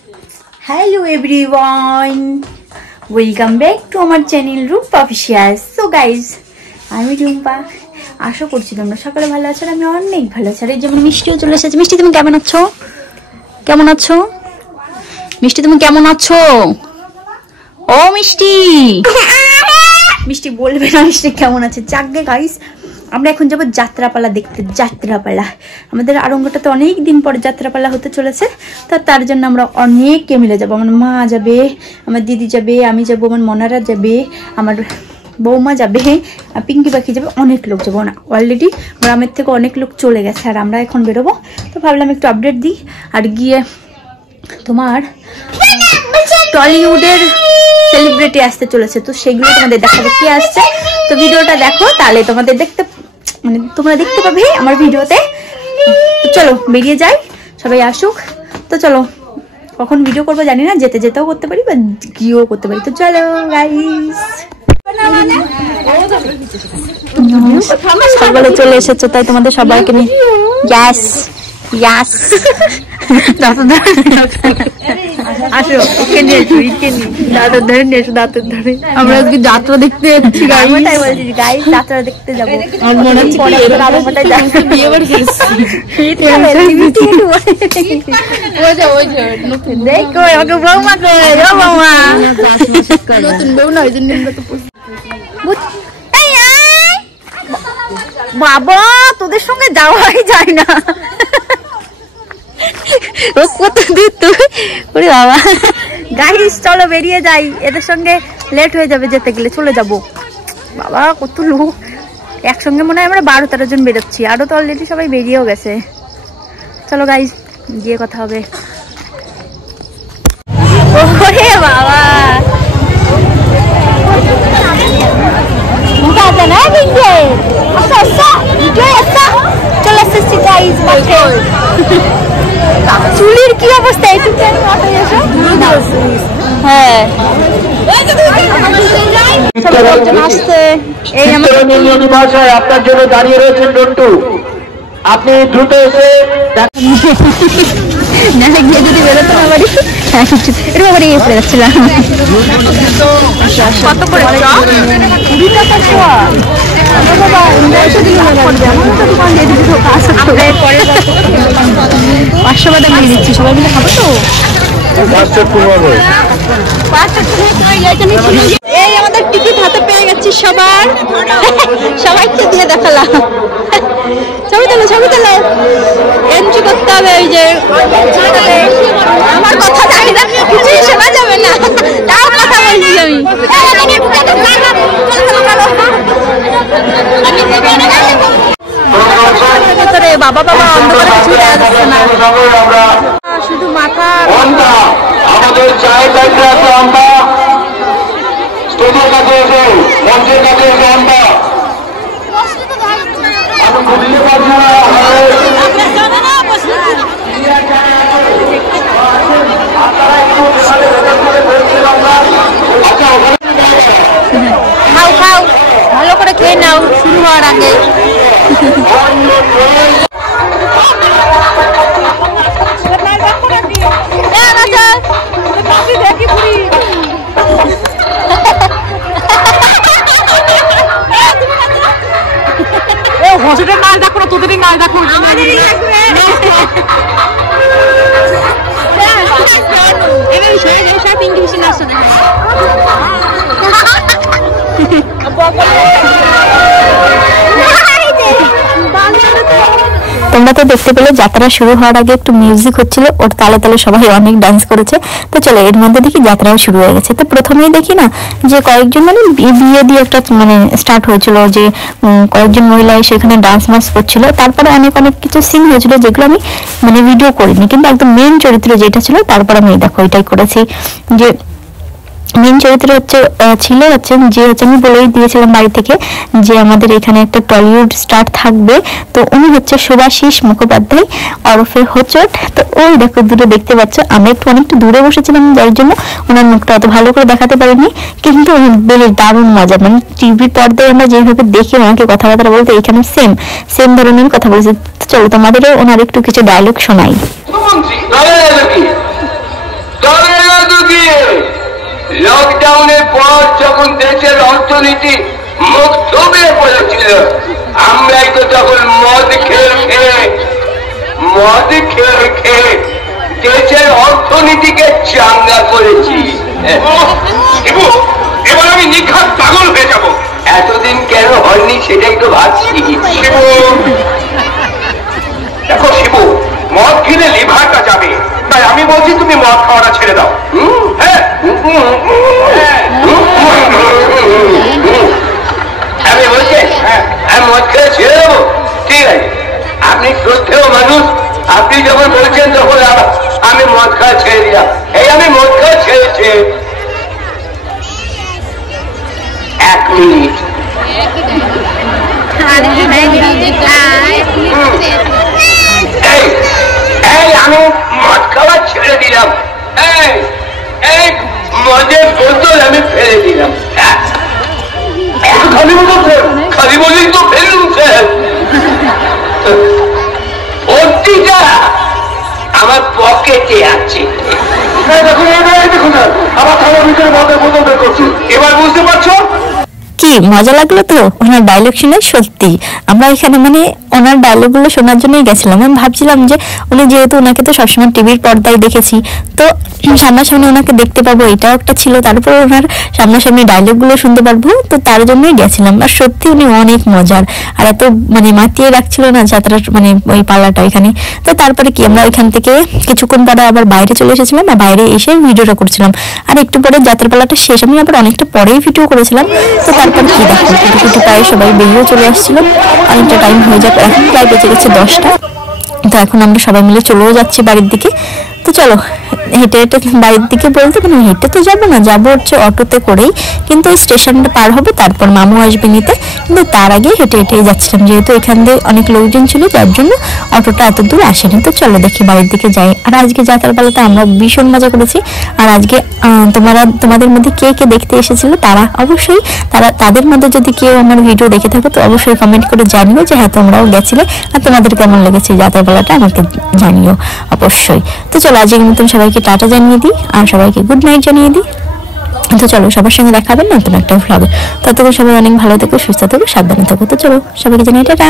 Hello everyone, welcome back to our channel Rumpa Official. So guys, আমি রুম্পা। আশা করছি তোমরা সকালে ভালো আছো, আমি অনেক ভালো আছি। আর এই যেমন মিষ্টিও চলে এসেছে। মিষ্টি তুমি কেমন আছো? কেমন আছো মিষ্টি? তুমি কেমন আছো? ও মিষ্টি, মিষ্টি বলবে না মিষ্টি কেমন আছে। যাকগে গাইস, আমরা এখন যাবো যাত্রাপালা দেখতে। যাত্রাপালা আমাদের আরঙ্গটাতে অনেক দিন পর যাত্রাপালা হতে চলেছে, তার জন্য আমরা অনেকে মিলে যাবো। আমার মা যাবে, আমার দিদি যাবে, আমি যাবো, আমার মনারা যাবে, আমার বৌমা যাবে, পিঙ্কি পাখি যাবে, অনেক লোক যাবো না। অলরেডি গ্রামের থেকে অনেক লোক চলে গেছে আর আমরা এখন বেরোবো। তো ভাবলাম একটু আপডেট দিই। আর গিয়ে তোমার টলিউডের সেলিব্রিটি আসতে চলেছে, তো সেগুলো তোমাদের দেখাবো কি আসছে। তো ভিডিওটা দেখো, তাহলে তোমাদের তোমরা দেখতে পাবে আমার ভিডিওতে। তো চলো বেরিয়ে যাই, সবাই আসুক। তো চলো, কখন ভিডিও করবো জানি না, যেতে যেতেও করতে পারি বা গিয়েও করতে পারি। তো চলো গাইস, সকালে চলে এসেছো তাই তোমাদের সবাইকে নিয়ে ইয়াস ইয়াস আসো, ওকে নিয়ে এসো, ইকে নিয়ে দাঁতের ধরে নিয়ে এসো, দাঁতের ধরে। আমরা আজকে যাত্রা দেখতে যাচ্ছি, তাই বলছি গাইস, যাত্রা দেখতে যাবো। বিয়ে বাড়ি দেখো ওকে বৌমা কই, ও বৌমা নতুন বউ না, ওই জন্য বাবা তোদের সঙ্গে যাওয়াই যায় না। বাবা গাইস চলো বেরিয়ে যাই, এদের সঙ্গে লেট হয়ে যাবে, যেতে গেলে চলে যাব। বাবা কত লোক একসঙ্গে, মনে হয় আমরা 12-13 জন বেরোচ্ছি, আরো তো অলরেডি সবাই বেরিয়েও গেছে। চলো গাইস গিয়ে কথা হবে। ওরে বাবা চলে এসেছি গাইস। চুলির কি অবস্থা? হ্যাঁ আপনার জন্য দাঁড়িয়ে রয়েছেন রন্টু, আপনি দ্রুত এসে গিয়ে যদি বেরোতে না পারি, এরকম আবার ইয়ে পড়ে যাচ্ছিলাম। কত করে? 20 টাকা পোয়া। 500 বাদাম নিয়ে নিচ্ছি, সবাই মিলে খাবো তো। এই আমাদের টিকিট হাতে পেয়ে গেছি সবার, সবাইকে দিয়ে দেখালাম। ছবি তোলো, ছবি তোলো, এন্ট্রি করতে হবে। ওই যে আমার কথা জানি না, কিছুই শোনা যাবে না, তাও কথা বলছি আমি। বাবা বাবা অন্ধকারে কিছু দেখা যাচ্ছে না, শুধু মাথা। আমাদের চায়ের দায়িত্বে আছে আমরা, স্টেজের কাছে এসে, মঞ্চের কাছে এসে আমরা আমি বুঝতে পারছি না। খাও খাও, ভালো করে খেয়ে নাও শুরু হওয়ার আগে। হসপিটাল নাচ দেখো না, তোদেরই নাচ দেখো। তোমরা তো দেখতে পেলে যাত্রা শুরু হওয়ার আগে একটু মিউজিক হচ্ছিল, ওর তালে তালে সবাই অনেক ডান্স করেছে। তো চলো এর মধ্যে দেখি যাত্রাও শুরু হয়ে গেছে। তো প্রথমেই দেখি না যে কয়েকজন বিয়ে দিয়ে একটা স্টার্ট হয়েছিল, যে কয়েকজন মহিলা সেখানে ডান্স মাস করছিল। তারপরে অনেক কিছু সিন হয়েছিল যেগুলো আমি ভিডিও করিনি, কিন্তু একদম মেন চরিত্র যেটা ছিল তারপর আমি দেখো এটাই করেছি। যে মেন চরিত্র ছিল আমি বলেই দিয়েছিলাম বাড়ি থেকে যে আমাদের এখানে একটা টলিউড স্টার থাকবে। তো উনি হচ্ছে শুভাশিস মুখোপাধ্যায় ওরফে হোচট। তো ওই দেখো দুটো দেখতে পাচ্ছ, আমি অনেকটা দূরে বসেছিলাম, যার জন্য ওনার মুখটা অত ভালো করে দেখাতে পারিনি, কিন্তু বেশ দারুণ মজা। টিভির পর্দায় আমরা যেভাবে দেখি ওনাকে কথাবার্তা বলতে, এখানে সেম ধরনের কথা বলছে। চলো তোমাদেরও ওনার একটু কিছু ডায়লগ শোনাই। যখন দেশের অর্থনীতি মুখ ডুবে পড়েছিল, আমরাই তো তখন মদ খেয়ে দেশের অর্থনীতিকে চাঙ্গা করেছি। এবার আমি নিখাত পাগল হয়ে যাব। এতদিন কেন হয়নি সেটাই তো ভাবছি। দেখো শিবু, মদ খেলে লিভারটা যাবে, তাই আমি বলছি তুমি মদ খাওয়াটা ছেড়ে দাও। আমি বলছি আমি মদ খেয়ে ছেড়ে দেবো, ঠিক আছে? আপনি শ্রদ্ধেয় মানুষ, আপনি যখন বলছেন তখন আমি মদ খাওয়া ছেড়ে দিলাম। এই আমি মদ খাওয়া ছেড়েছি। 1 মিনিট। আমি মদ খাওয়া ছেড়ে দিলাম। এই মদের বোতল আমি ফেলে দিলাম। খালি বলি তো ফেলুন স্যার। ভর্তিটা আমার পকেটে আছে। দেখুন আমার খাবার ভিতরে মদের বোতল বের করছি। এবার বুঝতে পারছো? কি মজা লাগলো তো ওনার ডায়লগ শুনে। সত্যি আমরা এখানে মানে ওনার ডায়লগগুলো শোনার জন্যই গেছিলাম। আমি ভাবছিলাম যে উনি যেহেতু ওনাকে তো সবসময় টিভির পর্দায় দেখেছি, তো সামনাসামনি ওনাকে দেখতে পাবো, এটাও একটা ছিল। তারপর ওনার সামনাসামনি ডায়লগগুলো শুনতে পারবো, তো তার জন্যই গেছিলাম। আর সত্যি উনি অনেক মজার, আর এত মানে মাতিয়ে রাখছিল না যাত্রার মানে ওই পাল্লাটা এখানে। তো তারপরে কি আমরা এখান থেকে কিছুক্ষণ পরে আবার বাইরে চলে এসেছিলাম, আর বাইরে এসে ভিডিওটা করছিলাম। আর একটু পরে যাত্রা পাল্লাটা শেষ, আমি আবার অনেকটা পরেই ভিডিও করেছিলাম। তো তারপর কি দেখো কিছু প্রায় সবাই বেরিয়েও চলে আসছিল, অনেকটা টাইম হয়ে যাবে, এখন প্রায় বেঁচে গেছে 10টা। তো এখন আমরা সবাই মিলে চলেও যাচ্ছি বাড়ির দিকে। তো চলো হেঁটে হেঁটে বাড়ির দিকে বলতে মানে হেঁটে তো যাবো না, যাবো হচ্ছে অটোতে করেই, কিন্তু স্টেশনটা পার হবে, তারপর মামু আসবে নিতে। কিন্তু তার আগে হেঁটে হেঁটেই যাচ্ছিলাম, যেহেতু এখান দিয়ে অনেক লোকজন ছিল, যার জন্য অটোটা এত দূর আসেনি। তো চলো দেখি বাড়ির দিকে যাই। আর আজকে যাত্রার পালাতে আমরা ভীষণ মজা করেছি। আর আজকে তোমাদের মধ্যে কে কে দেখতে এসেছিল তারা অবশ্যই তাদের মধ্যে যদি কেউ আমার ভিডিও দেখে থাকো তো অবশ্যই কমেন্ট করে জানিও যে হ্যাঁ তোমরাও গেছিলে, আর তোমাদের কেমন লেগেছে যাত্রার পালাটা আমাকে জানিও অবশ্যই। তো চলো আজকের মতন সবাইকে টাটা জানিয়ে দিই, আর সবাইকে গুড নাইট জানিয়ে দিই। তো চলো সবার সঙ্গে দেখা হবে নতুন একটা ভ্লগে। ততক্ষণ সবাই অনেক ভালো থেকো, সুস্থ থেকো, সাবধানে থেকো। তো চলো সবাইকে জানিয়ে টাটা।